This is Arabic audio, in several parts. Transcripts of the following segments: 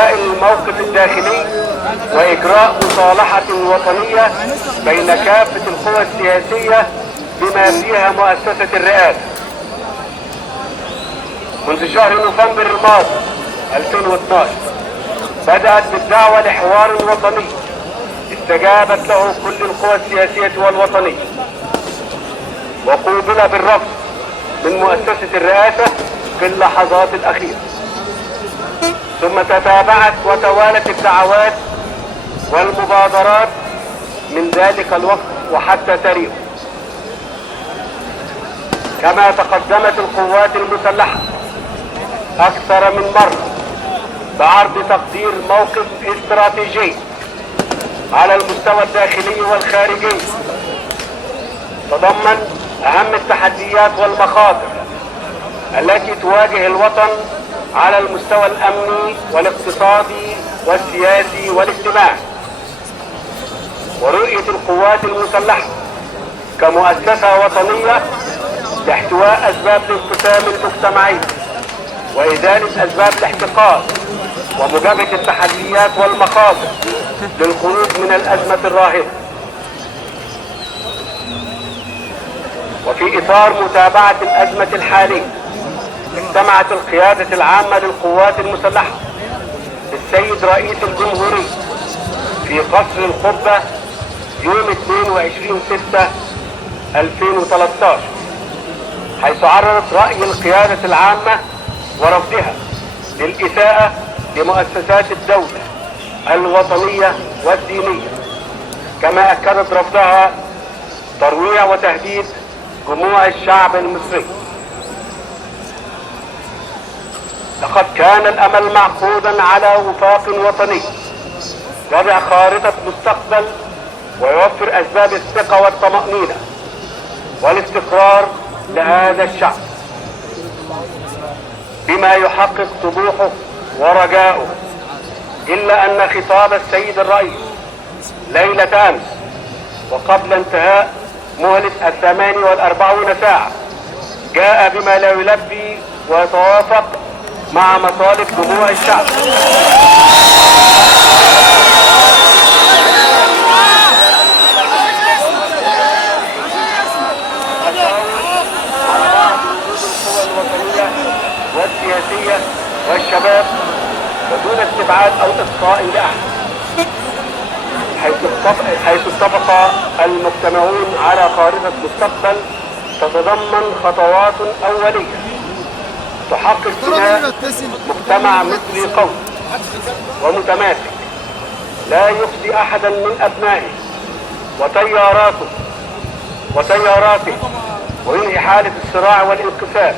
الموقف الداخلي وإجراء مصالحة وطنية بين كافة القوى السياسية بما فيها مؤسسة الرئاسة. منذ شهر نوفمبر الماضي 2012 بدأت بالدعوة لحوار وطني استجابت له كل القوى السياسية والوطنية، وقوبل بالرفض من مؤسسة الرئاسة في اللحظات الأخيرة. ثم تتابعت وتوالت الدعوات والمبادرات من ذلك الوقت وحتى تاريخه، كما تقدمت القوات المسلحة أكثر من مرة بعرض تقدير موقف استراتيجي على المستوى الداخلي والخارجي تضمن أهم التحديات والمخاطر التي تواجه الوطن على المستوى الأمني والاقتصادي والسياسي والاجتماعي، ورؤية القوات المسلحة كمؤسسة وطنية لاحتواء أسباب الانقسام المجتمعي وإزالة أسباب الاحتقان ومجابهة التحديات والمخاطر للخروج من الأزمة الراهنة. وفي إطار متابعة الأزمة الحالية اجتمعت القيادة العامة للقوات المسلحة بالسيد رئيس الجمهورية في قصر القبة يوم 22/6/2013، حيث عرضت رأي القيادة العامة ورفضها للإساءة لمؤسسات الدولة الوطنية والدينية، كما أكدت رفضها ترويع وتهديد جموع الشعب المصري. لقد كان الأمل معقودا على وفاق وطني يضع خارطة مستقبل ويوفر أسباب الثقة والطمأنينة والاستقرار لهذا الشعب بما يحقق طموحه ورجاؤه، إلا أن خطاب السيد الرئيس ليلة أمس وقبل انتهاء مهلة 48 ساعة جاء بما لا يلبي ويتوافق مع مطالب جموع الشعب. والسياسية والشباب ودون استبعاد أو إقصاء لأحد، حيث اتفق المجتمعون على خارطة مستقبل تتضمن خطوات أولية تحقق بناء مجتمع مصري قوي ومتماسك لا يخزي أحدا من أبنائه وتياراته وينهي حالة الصراع والانقسام.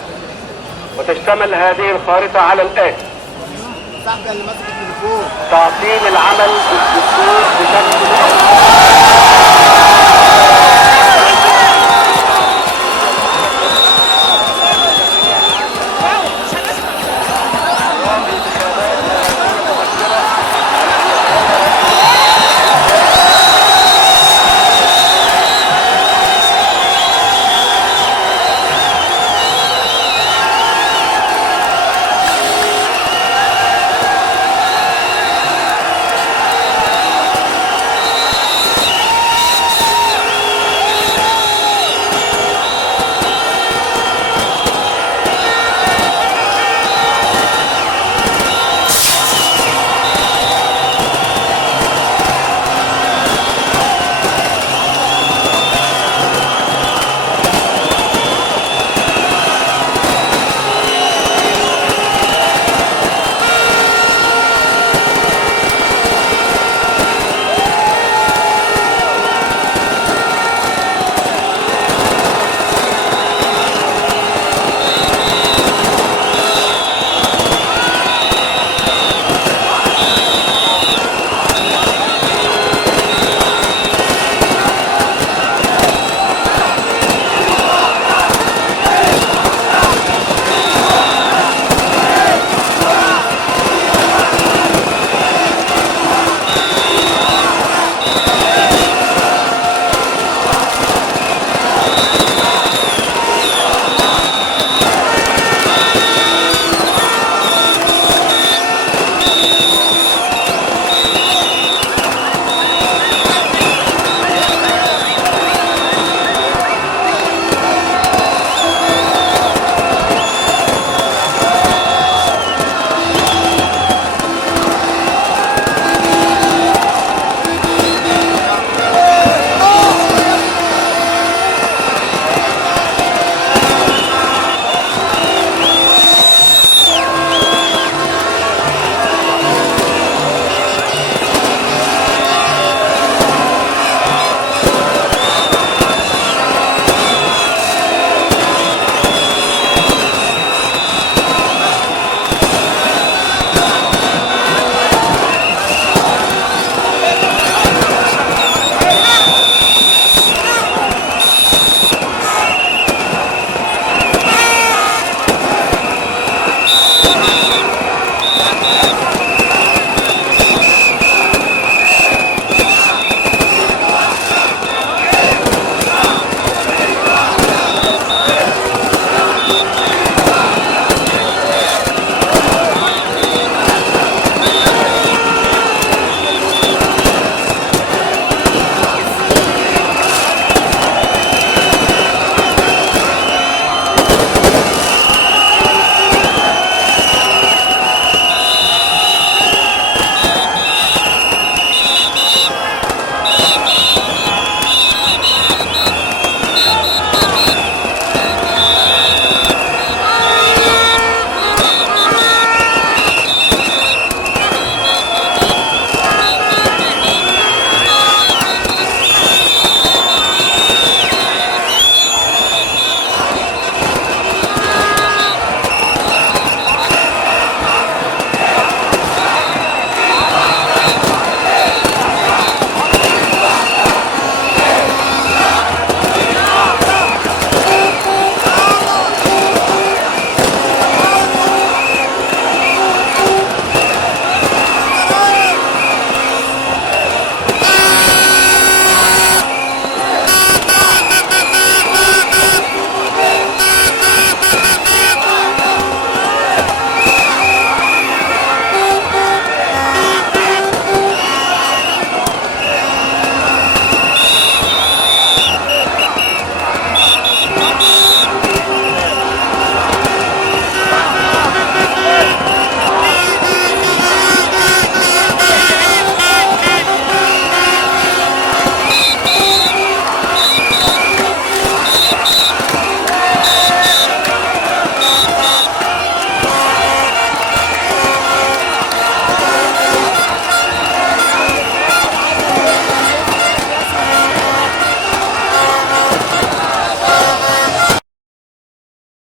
وتشتمل هذه الخارطة على الآتي: تعطيل العمل بالدستور بشكل